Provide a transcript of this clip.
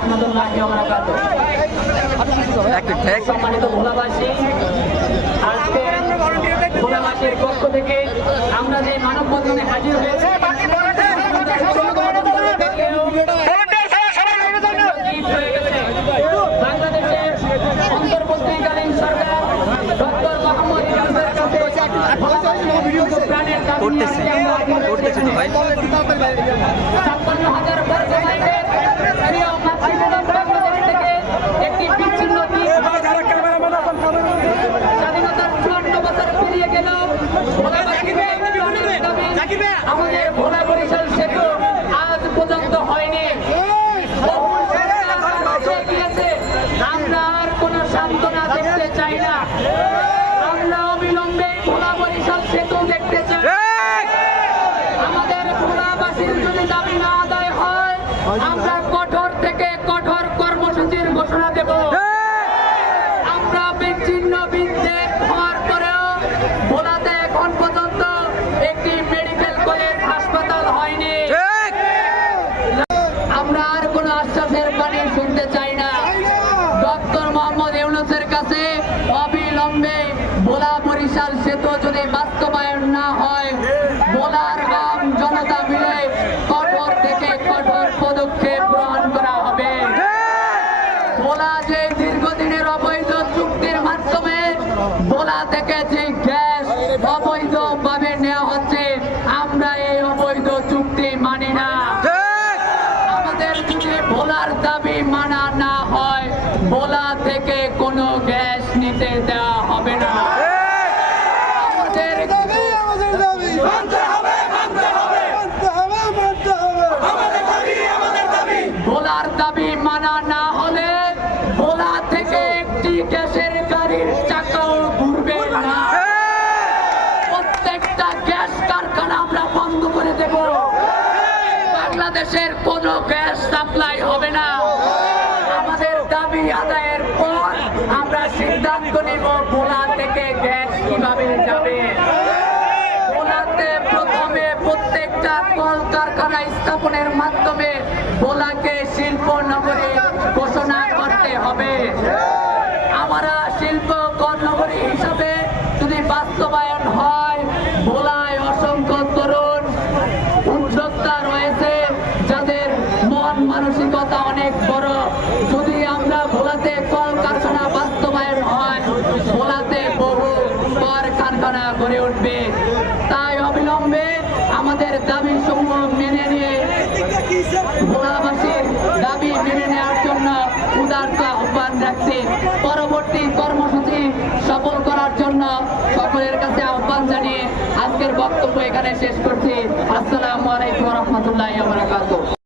রহমতুল্লাহি সম্মানিত ভোলাবাসী আজকে ভোলাবাসীর পক্ষ থেকে আমরা যে মানববন্ধনে হাজির হয়েছি ঈদ হয়ে গেছে। বাংলাদেশের অন্তর্বর্তীকালীন সরকার ডক্টর মোহাম্মদ ইউনূসের কাছে প্রাণের দাবি নিয়ে আজকে আমরা হাজির হয়েছি। ছাপ্পান্ন হাজার বর্গ মাইলের প্রিয় মাতৃভূমি বাংলাদেশ থেকে একটি বিচ্ছিন্ন দ্বীপ স্বাধীনতার চুয়ান্ন বছর পেরিয়ে গেল আমাদের ভোলা বরিশাল সেতু আজ পর্যন্ত হয়নি বহু সরকার কাছে গিয়েছে। আমরা আর কোনো সান্ত্বনা দেখতে চাই না আমরা অবিলম্বে ভোলা সেতু দেখতে চাই। আমাদের ভোলাবাসীর যদি দাবি না আদায় হয় আমরা কঠোর থেকে কঠোর কর্মসূচির ঘোষণা দেব। আমরা বিচ্ছিন্ন বিদ্যে হওয়ার পরেও ভোলাতে এখন পর্যন্ত একটি মেডিকেল কলেজ হাসপাতাল হয়নি। আমরা আর কোনো আশ্বাসের বাণী শুনতে চাই না। ডক্টর মোহাম্মদ ইউনুসের কাছে অবিলম্বে ভোলা বরিশাল সেতু যদি বাস্তবায়ন না হয় ভোলার আম জনতা মিলে কঠোর থেকে কঠোর পদক্ষেপ গ্রহণ করা হবে। ভোলা যে দীর্ঘদিনের অবৈধ চুক্তির মাধ্যমে ভোলা থেকে যে গ্যাস অবৈধভাবে নেওয়া হচ্ছে, আমরা এই অবৈধ চুক্তি মানি না। আমাদের যদি ভোলার দাবি মানা না হয়, ভোলা থেকে কোনো গ্যাস নিতে দেওয়া হবে না। বন্ধ করে দেব। বাংলাদেশের কোনো গ্যাস সাপ্লাই হবে না। আমাদের দাবি আদায়ের পর আমরা সিদ্ধান্ত নিব ভোলা থেকে গ্যাস কীভাবে যাবে। ভোলাতে প্রথমে প্রত্যেকটা কলকারখানা স্থাপনের মাধ্যমে ভোলাকে শিল্প নগরী করতে হবে আমরা শিল্প নগরী হিসাবে যদি বাস্তবায়ন হয় ভোলায় অসংখ্য তরুণ উদ্যোক্তা রয়েছে যাদের মন মানসিকতা অনেক বড়। যদি আমরা ভোলাতে কলকারখানা বাস্তবায়ন হয়, ভোলাতে বহু কর কারখানা গড়ে উঠবে। তাই অবিলম্বে আমাদের দাবি সমূহ মেনে নিয়ে ভোলাবাসীর দাবি মেনে নেওয়ার জন্য উদারত আহ্বান রাখছি। পরবর্তী কর্মসূচি সফল করার জন্য সকলের কাছে আহ্বান জানিয়ে আজকের বক্তব্য এখানে শেষ করছি। আসসালামু আলাইকুম রহমতুল্লাহ